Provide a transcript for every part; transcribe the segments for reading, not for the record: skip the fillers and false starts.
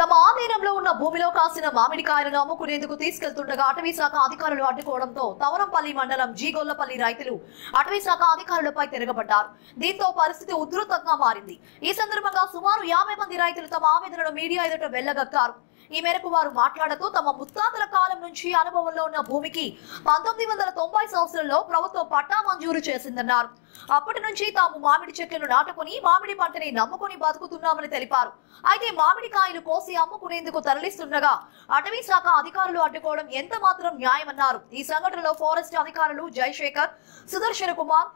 తమ ఆధీనంలో ఉన్న భూమిలో కాసిన మామిడికాయలను అమ్ముకునేందుకు తీసుకెళ్తుండగా అటవీ శాఖ అధికారులు అడ్డుకోవడంతో తవరంపల్లి మండలం జీగొల్లపల్లి రైతులు అటవీ శాఖ అధికారులపై తిరగబడ్డారు. దీంతో పరిస్థితి ఉధృతంగా మారింది. ఈ సందర్భంగా సుమారు 50 మంది రైతులు తమ ఆవేదనను మీడియా ఎదుట వెళ్లగక్కారు. ఈ మేరకు వారు మాట్లాడుతూ తమ ముత్తాతల కాలం నుంచి అనుభవంలో ఉన్న భూమికి 1990 సంవత్సరంలో ప్రభుత్వం పట్టా మంజూరు చేసిందన్నారు. అప్పటి నుంచి తాము మామిడి చెట్లను నాటుకుని మామిడి పంటని నమ్ముకుని బతుకుతున్నామని తెలిపారు. అయితే మామిడికాయలు కోసి అమ్ముకునేందుకు తరలిస్తుండగా అటవీ శాఖ అధికారులు అడ్డుకోవడం ఎంత మాత్రం న్యాయమన్నారు. ఈ సంఘటనలో ఫారెస్ట్ అధికారులు జయశేఖర్, సుదర్శన కుమార్,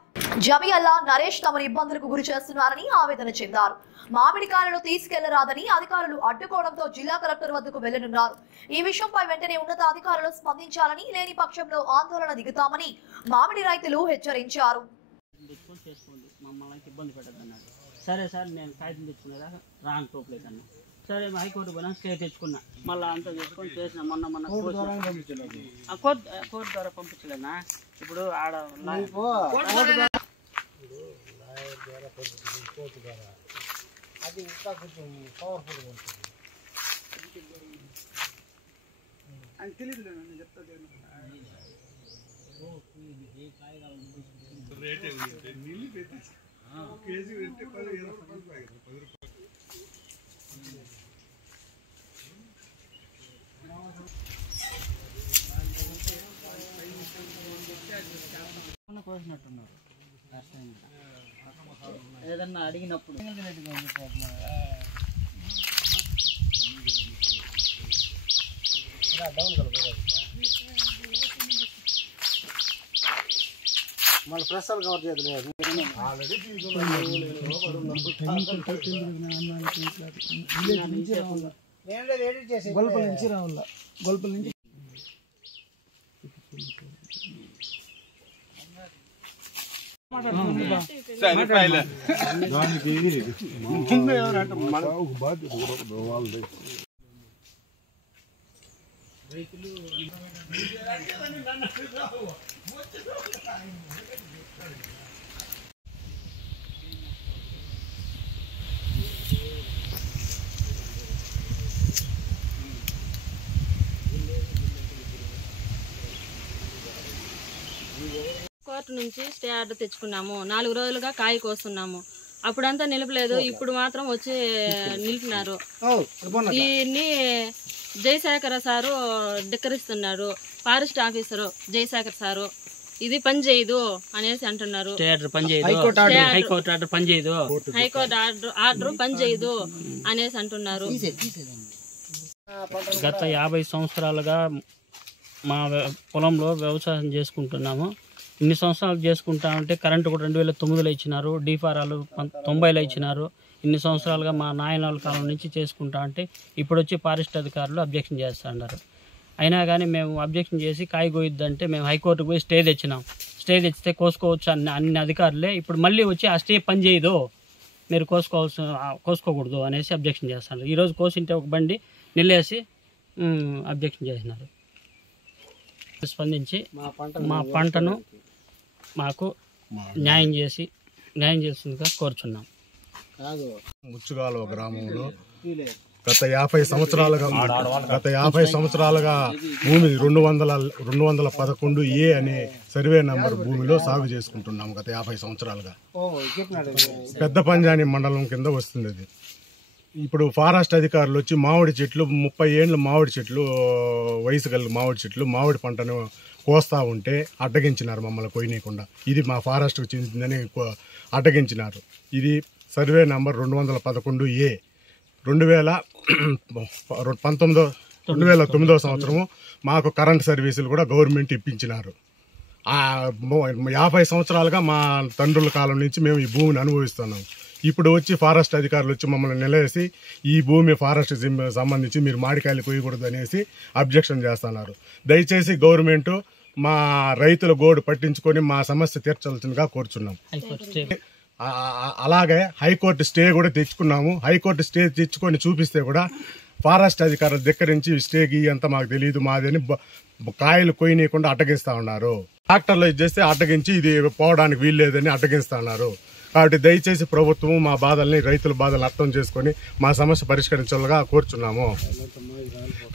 జమియల్లా, నరేష్ తమను ఇబ్బందులకు గురి చేస్తున్నారని ఆవేదన చెందారు. మామిడికాయలను తీసుకెళ్లరాదని అధికారులు అడ్డుకోవడంతో జిల్లా కలెక్టర్ వద్దకు వెళ్లనున్నారు. ఈ విషయంపై వెంటనే ఉన్నతాధికారులు స్పందించాలని, లేని పక్షంలో ఆందోళన దిగుతామని మామిడి రైతులు హెచ్చరించారు. మమ్మల్ని ఇబ్బంది పెట్టద్దన్నాడు. సరే సార్ నేను కాగితం తెచ్చుకునేదాకా రాను టోప్లేదు అన్న. సరే హైకోర్టు పోయినా స్టే తెచ్చుకున్నా. మళ్ళీ అంతా చేసుకొని చేసిన మొన్న కోర్టు ద్వారా పంపించలేనా. ఇప్పుడు ఆడ అది ఇంకా కొంచెం పవర్ఫుల్గా ఉంటుంది అని తెలియదు. నేను చెప్తా కేజీ పెట్టి 10 రూపాయలు. కోసినట్టున్నారు. ఏదన్నా అడిగినప్పుడు మళ్ళీ ప్రస్తుతం కవర్ చేయలేదు. గొల్పల నుంచి రావాల. గొల్పల నుంచి కోర్టు నుంచి స్టే ఆర్డర్ తెచ్చుకున్నాము. 4 రోజులుగా కాయ కోస్తున్నాము. అప్పుడంతా నిలపలేదు, ఇప్పుడు మాత్రం వచ్చి నిలిపినారు. దీన్ని జయశేఖర సారు ధిక్కరిస్తున్నారు. ఫారెస్ట్ ఆఫీసరు జయశేఖర్ సారు ఇది పని చేయదు అనేసి అంటున్నారు. హైకోర్టు ఆర్డర్ పని చేయదు అనేసి అంటున్నారు. గత 50 సంవత్సరాలుగా మా పొలంలో వ్యవసాయం చేసుకుంటున్నాము. ఇన్ని సంవత్సరాలు చేసుకుంటామంటే కరెంటు కూడా 2009లో ఇచ్చినారు, డీఫారాలు 90లో ఇచ్చినారు. ఇన్ని సంవత్సరాలుగా మా నాయనాల కాలం నుంచి చేసుకుంటా అంటే ఇప్పుడు వచ్చి ఫారెస్ట్ అధికారులు అబ్జెక్షన్ చేస్తున్నారు. అయినా కానీ మేము అబ్జెక్షన్ చేసి కాయ కోయిద్దంటే మేము హైకోర్టుకు పోయి స్టే తెచ్చినాం. స్టే తెచ్చితే కోసుకోవచ్చు అన్ని అధికారులే ఇప్పుడు మళ్ళీ వచ్చి ఆ స్టే పని చేయదు, మీరు కోసుకోకూడదు అనేసి అబ్జెక్షన్ చేస్తున్నారు. ఈరోజు కోసింటే ఒక బండి నిల్లేసి అబ్జెక్షన్ చేసినారు. స్పందించి మా పంటను మాకు న్యాయం చేసిందిగా కోరుచున్నాం. ముచ్చుగాల గ్రామంలో గత 50 సంవత్సరాలుగా భూమి 211A అనే సర్వే నంబర్ భూమిలో సాగు చేసుకుంటున్నాము. గత 50 సంవత్సరాలుగా పెద్ద పంజాని మండలం కింద వస్తుంది అది. ఇప్పుడు ఫారెస్ట్ అధికారులు వచ్చి మామిడి చెట్లు 30 ఏళ్ళ మామిడి చెట్లు వయసు కలిగిన మామిడి చెట్లు మామిడి పంటను కోస్తా ఉంటే అడ్డగించినారు. మమ్మల్ని కొయ్యనీయకుండా ఇది మా ఫారెస్ట్కు చెందిందని అడ్డగించినారు. ఇది సర్వే నంబర్ 211A 2009 సంవత్సరము మాకు కరెంట్ సర్వీసులు కూడా గవర్నమెంట్ ఇప్పించినారు. 50 సంవత్సరాలుగా మా తండ్రుల కాలం నుంచి మేము ఈ భూమిని అనుభవిస్తున్నాం. ఇప్పుడు వచ్చి ఫారెస్ట్ అధికారులు వచ్చి మమ్మల్ని నిలవేసి ఈ భూమి ఫారెస్ట్ సంబంధించి మీరు మామిడికాయలు కొయ్యకూడదు అనేసి అబ్జెక్షన్ చేస్తున్నారు. దయచేసి గవర్నమెంట్ మా రైతుల గోడు పట్టించుకొని మా సమస్య తీర్చాల్సిందిగా కోరుచున్నాం. అలాగే హైకోర్టు స్టే కూడా తెచ్చుకున్నాము. హైకోర్టు స్టే తెచ్చుకొని చూపిస్తే కూడా ఫారెస్ట్ అధికారుల దగ్గర నుంచి స్టేకి అంతా మాకు తెలియదు మాదని కాయలు కొయ్యనీయకుండా అడ్డగిస్తా ఉన్నారు. ట్రాక్టర్లో ఇది చేస్తే అడ్డగించి ఇది పోవడానికి వీల్లేదని అడ్డగిస్తా ఉన్నారు. కాబట్టి దయచేసి ప్రభుత్వం మా బాధల్ని, రైతుల బాధలను అర్థం చేసుకొని మా సమస్య పరిష్కరించాలిగా కోరుచున్నాము.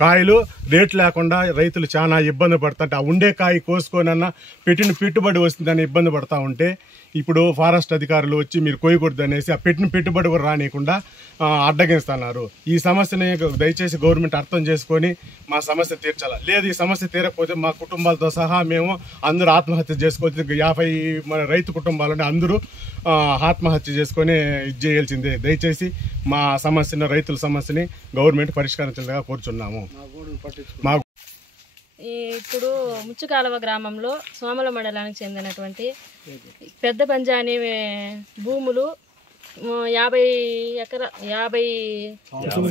కాయలు రేటు లేకుండా రైతులు చాలా ఇబ్బంది పడుతుంటే ఆ ఉండే కాయ కోసుకొనన్నా పెట్టిన పెట్టుబడి వస్తుందని ఇబ్బంది పడతా ఉంటే ఇప్పుడు ఫారెస్ట్ అధికారులు వచ్చి మీరు కోయకూడదు అనేసి ఆ పెట్టిన పెట్టుబడి కూడా రానియకుండా అడ్డగిస్తున్నారు. ఈ సమస్యని దయచేసి గవర్నమెంట్ అర్థం చేసుకొని మా సమస్య తీర్చాలి. లేదు ఈ సమస్య తీరకపోతే మా కుటుంబాలతో సహా మేము అందరూ ఆత్మహత్య చేసుకోవచ్చు. 50 రైతు కుటుంబాలని అందరూ ఆత్మహత్య చేసుకొని ఇది చేయాల్సిందే. దయచేసి మా సమస్యను, రైతుల సమస్యని గవర్నమెంట్ పరిష్కరించాలిగా కోరుచున్నాము. ఇప్పుడు ముచ్చుకాలవ గ్రామంలో సోమల మండలానికి చెందినటువంటి పెద్ద పంజాని భూములు 50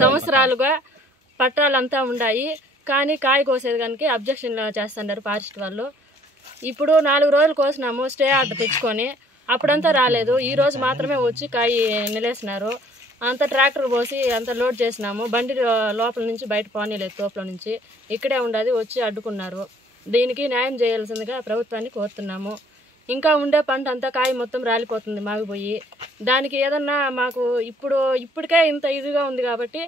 సంవత్సరాలుగా పట్టాలంతా ఉన్నాయి. కానీ కాయ కోసేది కనుక అబ్జెక్షన్ చేస్తున్నారు ఫారెస్ట్ వాళ్ళు. ఇప్పుడు 4 రోజులు కోసినాము స్టే ఆర్డర్ తెచ్చుకొని, అప్పుడంతా రాలేదు. ఈ రోజు మాత్రమే వచ్చి కాయ నిలేసినారు. అంత ట్రాక్టర్ పోసి అంత లోడ్ చేసినాము. బండి లోపల నుంచి బయట పోనీలేదు, తోపుల నుంచి ఇక్కడే ఉండదు వచ్చి అడ్డుకున్నారు. దీనికి న్యాయం చేయాల్సిందిగా ప్రభుత్వాన్ని కోరుతున్నాము. ఇంకా ఉండే పంట అంతా కాయ మొత్తం రాలిపోతుంది మాగిపోయి. దానికి ఏదన్నా మాకు ఇప్పటికే ఇంత ఇదిగా ఉంది కాబట్టి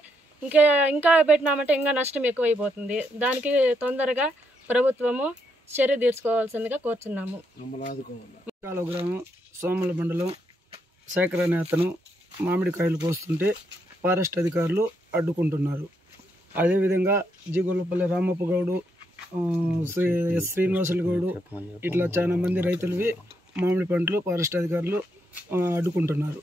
ఇంకా పెట్టినామంటే ఇంకా నష్టం ఎక్కువైపోతుంది. దానికి తొందరగా ప్రభుత్వము చర్య తీసుకోవాల్సిందిగా కోరుతున్నాము. గ్రామం సోమల మండలం శేఖర్ అనే అతను మామిడికాయలు కోస్తుంటే ఫారెస్ట్ అధికారులు అడ్డుకుంటున్నారు. అదేవిధంగా జీగొల్లపల్లి రామప్ప గౌడు, శ్రీనివాసులు గౌడు ఇట్లా చాలా మంది రైతులవి మామిడి పంటలు ఫారెస్ట్ అధికారులు అడ్డుకుంటున్నారు.